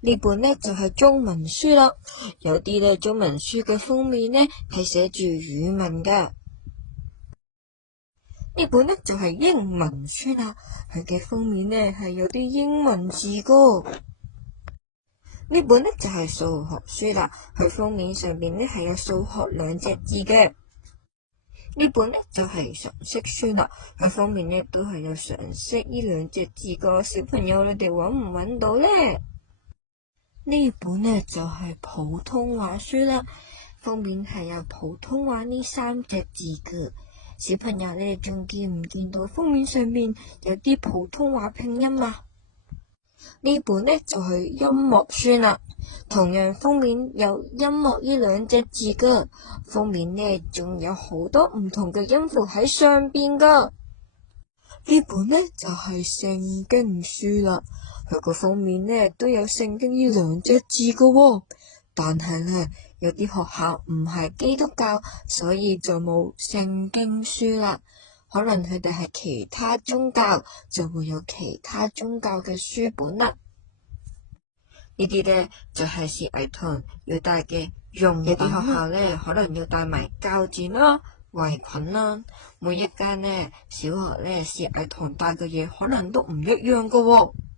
呢本呢就係中文書啦，有啲呢中文書嘅封面呢係寫住語文噶。呢本呢就係英文書啦，佢嘅封面呢係有啲英文字噶。呢本呢就係數學書啦，佢封面上面呢係有數學兩隻字嘅。呢本呢就係常識書啦，佢封面呢都係有常識呢兩隻字噶。小朋友你哋揾唔揾到呢？呢本呢就係普通話書啦，封面係有普通話呢三隻字嘅。小朋友你哋仲見唔見到封面上面有啲普通話拼音啊？呢本呢就係音樂書啦，同樣封面有音樂呢兩隻字噶，封面呢仲有好多唔同嘅音符喺上邊噶。呢本呢就係聖經書啦，佢個封面呢都有聖經呢兩隻字噶喎，但係呢有啲學校唔係基督教，所以就冇聖經書啦。可能佢哋係其他宗教，就會有其他宗教嘅書本啦。呢啲呢就係小藝童要帶嘅用品，有啲學校呢可能要帶埋膠剪啦、圍裙啦。每一間呢小學呢小藝童帶嘅嘢可能都唔一樣噶喎。